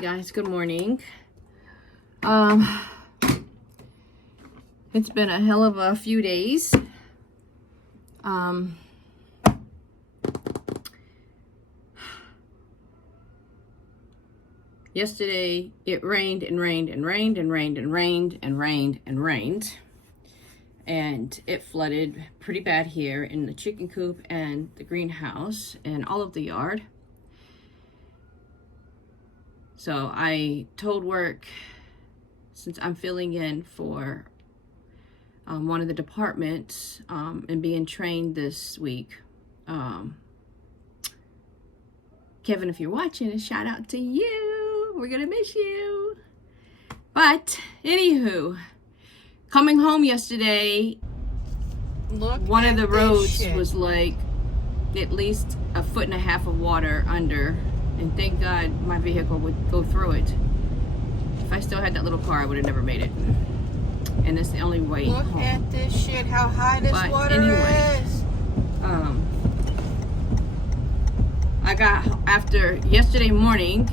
guys, good morning. It's been a hell of a few days. Yesterday it rained and rained and rained and rained and rained and rained and rained, and it flooded pretty bad here in the chicken coop and the greenhouse and all of the yard. So I told work, since I'm filling in for one of the departments and being trained this week, Kevin, if you're watching, a shout out to you. We're gonna miss you. But anywho, coming home yesterday, one of the roads was like at least 1.5 feet of water under, and thank God my vehicle would go through it. If I still had that little car, I would have never made it. And it's the only way home. Look at this shit, how high this water is. I got, after yesterday morning,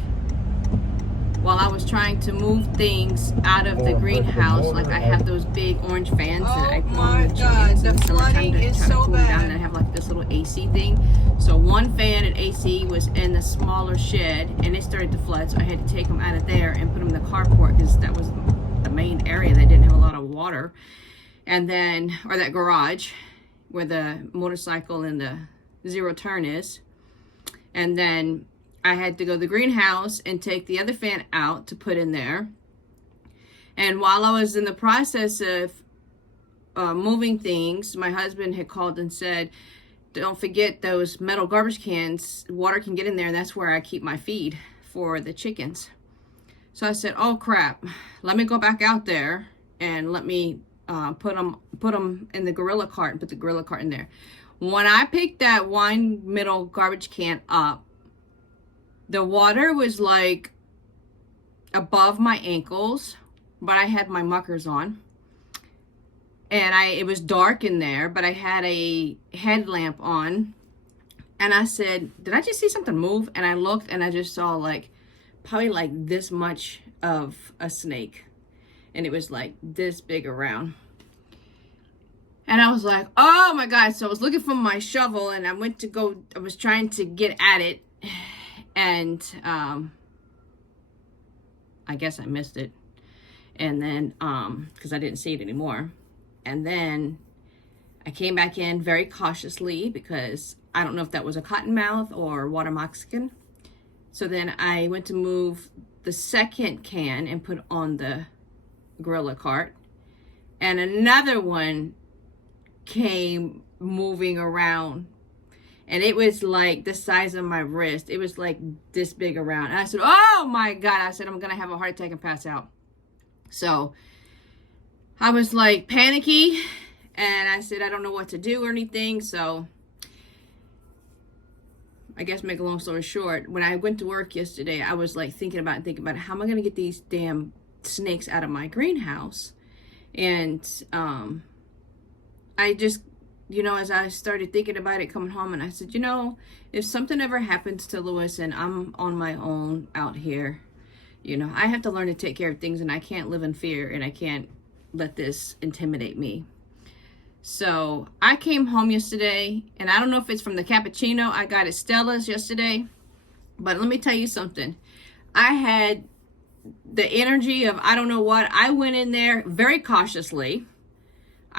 while I was trying to move things out of the greenhouse, like I have those big orange fans that I put on the chickens in the summertime to try to cool it down, and I have like this little AC thing. So one fan and AC was in the smaller shed, and it started to flood, so I had to take them out of there and put them in the carport, because that was the main area that didn't have a lot of water. And then, or that garage where the motorcycle and the zero turn is. And then I had to go to the greenhouse and take the other fan out to put in there. And while I was in the process of moving things, my husband had called and said, don't forget those metal garbage cans, water can get in there, and that's where I keep my feed for the chickens. So I said, oh crap, let me go back out there and let me put them in the gorilla cart and put the gorilla cart in there. When I picked that one middle garbage can up, the water was like above my ankles, but I had my muckers on. And it was dark in there, but I had a headlamp on. And I said, did I just see something move? And I looked and I just saw like, probably like this much of a snake. And it was like this big around. And I was like, oh my God. So I was looking for my shovel, and I was trying to get at it. And I guess I missed it. And then, because I didn't see it anymore. And then I came back in very cautiously, because I don't know if that was a cottonmouth or water moccasin. So then I went to move the second can and put on the gorilla cart. And another one came moving around. And it was like the size of my wrist. It was like this big around. And I said, oh my God. I said, I'm going to have a heart attack and pass out. So I was like panicky. And I said, I don't know what to do or anything. So I guess make a long story short, when I went to work yesterday, I was like thinking about how am I going to get these damn snakes out of my greenhouse? And I just, as I started thinking about it coming home, and I said, if something ever happens to Lewis and I'm on my own out here, I have to learn to take care of things, and I can't live in fear, and I can't let this intimidate me. So I came home yesterday, and I don't know if it's from the cappuccino I got at Stella's yesterday, but let me tell you something. I had the energy of, I don't know what. I went in there very cautiously.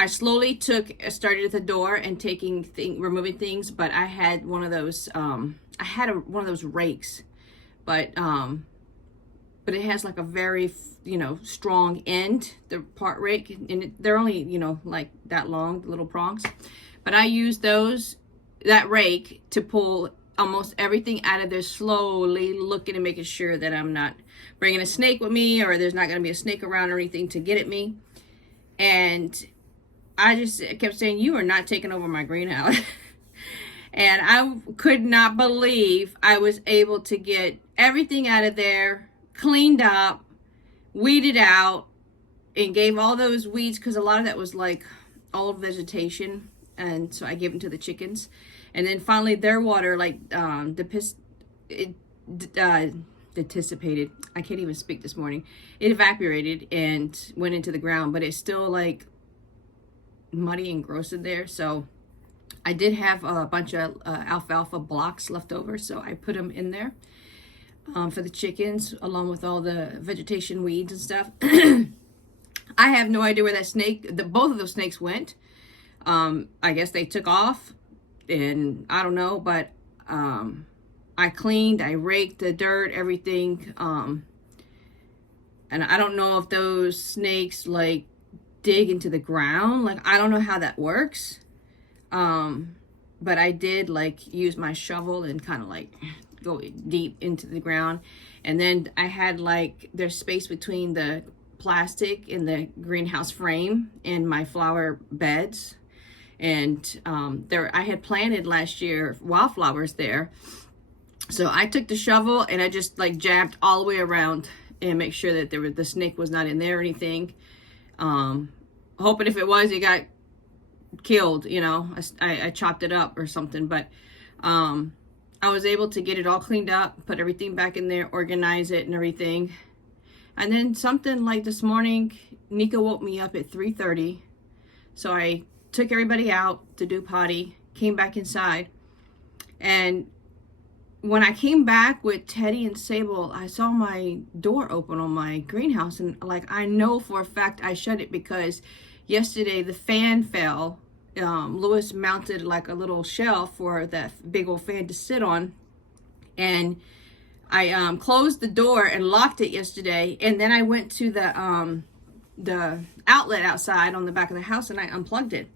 I slowly started at the door and removing things, but I had one of those, one of those rakes, but it has like a very, strong end, the part rake, and they're only, like that long, the little prongs. But I used that rake to pull almost everything out of there, slowly looking and making sure that I'm not bringing a snake with me, or there's not going to be a snake around or anything to get at me. And I just kept saying, you are not taking over my greenhouse. And I could not believe I was able to get everything out of there, cleaned up, weeded out, and gave all those weeds, because a lot of that was like old vegetation. And so I gave them to the chickens. And then finally their water, like the anticipated. I can't even speak this morning. It evaporated and went into the ground, but it's still like muddy and gross in there. So I did have a bunch of alfalfa blocks left over, so I put them in there for the chickens, along with all the vegetation weeds and stuff. I have no idea where that snake, both of those snakes went. I guess they took off, and I don't know, but I cleaned, I raked the dirt, everything. And I don't know if those snakes like dig into the ground. Like, I don't know how that works. But I did like use my shovel and kind of like go deep into the ground. And then I had like, there's space between the plastic in the greenhouse frame and my flower beds. And I had planted last year wildflowers there. So I took the shovel and I just like jabbed all the way around and make sure that the snake was not in there or anything. Hoping if it was, it got killed, you know. I chopped it up or something, but I was able to get it all cleaned up, put everything back in there, organize it and everything. And then something like this morning, Nico woke me up at 3:30. So I took everybody out to do potty, came back inside. And when I came back with Teddy and Sable, I saw my door open on my greenhouse. And like, I know for a fact I shut it because yesterday the fan fell. Lewis mounted like a little shelf for that big old fan to sit on. And I closed the door and locked it yesterday. And then I went to the outlet outside on the back of the house and I unplugged it.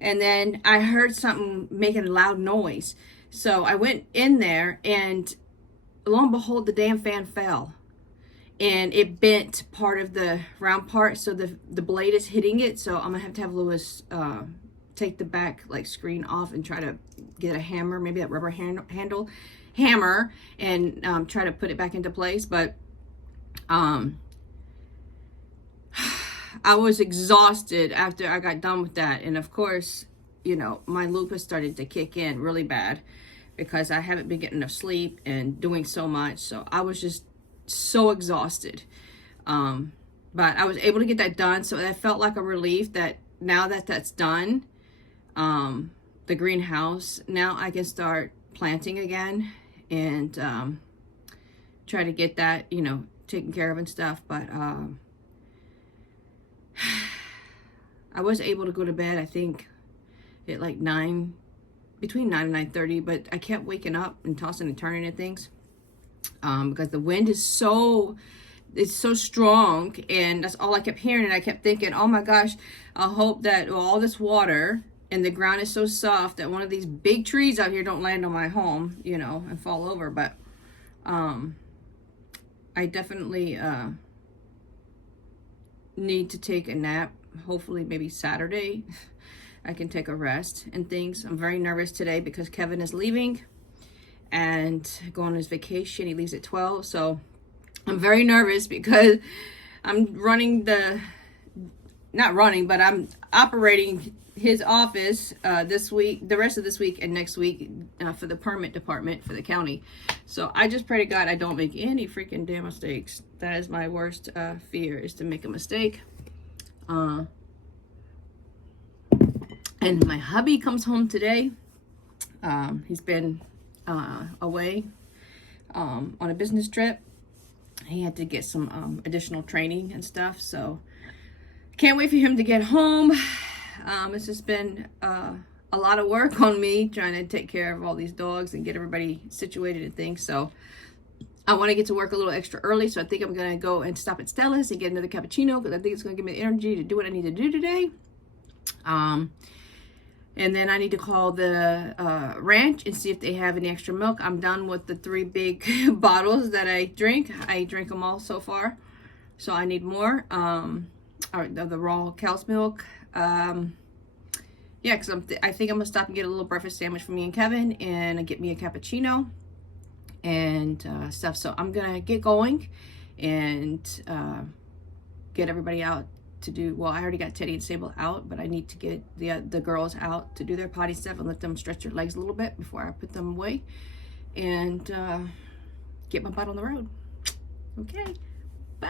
And then I heard something making a loud noise. So I went in there and lo and behold, the damn fan fell. And it bent part of the round part. So the blade is hitting it. So I'm gonna have Lewis take the back like screen off and try to get a hammer, maybe that rubber hammer, and try to put it back into place. But I was exhausted after I got done with that. And of course, you know, my lupus started to kick in really bad because I haven't been getting enough sleep and doing so much. So I was just so exhausted. But I was able to get that done. So that felt like a relief that now that that's done, the greenhouse, now I can start planting again and try to get that, you know, taken care of and stuff. But I was able to go to bed, I think, at like between 9 and 9:30, but I kept waking up and tossing and turning and things because the wind is so strong, and that's all I kept hearing. And I kept thinking, oh my gosh, I hope that all this water and the ground is so soft that one of these big trees out here don't land on my home, you know, and fall over. But I definitely need to take a nap. Hopefully maybe Saturday I can take a rest and things. I'm very nervous today because Kevin is leaving and going on his vacation. He leaves at 12. So I'm very nervous because I'm I'm operating his office this week, the rest of this week and next week for the permit department for the county. So I just pray to God I don't make any freaking damn mistakes. That is my worst fear, is to make a mistake. And my hubby comes home today. He's been away on a business trip. He had to get some additional training and stuff. So can't wait for him to get home. It's just been a lot of work on me trying to take care of all these dogs and get everybody situated and things. So I want to get to work a little extra early. So I think I'm going to go and stop at Stella's and get another cappuccino because I think it's going to give me the energy to do what I need to do today. And then I need to call the ranch and see if they have any extra milk. I'm done with the 3 big bottles that I drink. I drank them all so far. So I need more of the raw cow's milk. Yeah, because I think I'm going to stop and get a little breakfast sandwich for me and Kevin and get me a cappuccino and stuff. So I'm going to get going and get everybody out to do, well, I already got Teddy and Sable out, but I need to get the girls out to do their potty stuff and let them stretch their legs a little bit before I put them away and get my butt on the road. Okay. Bye.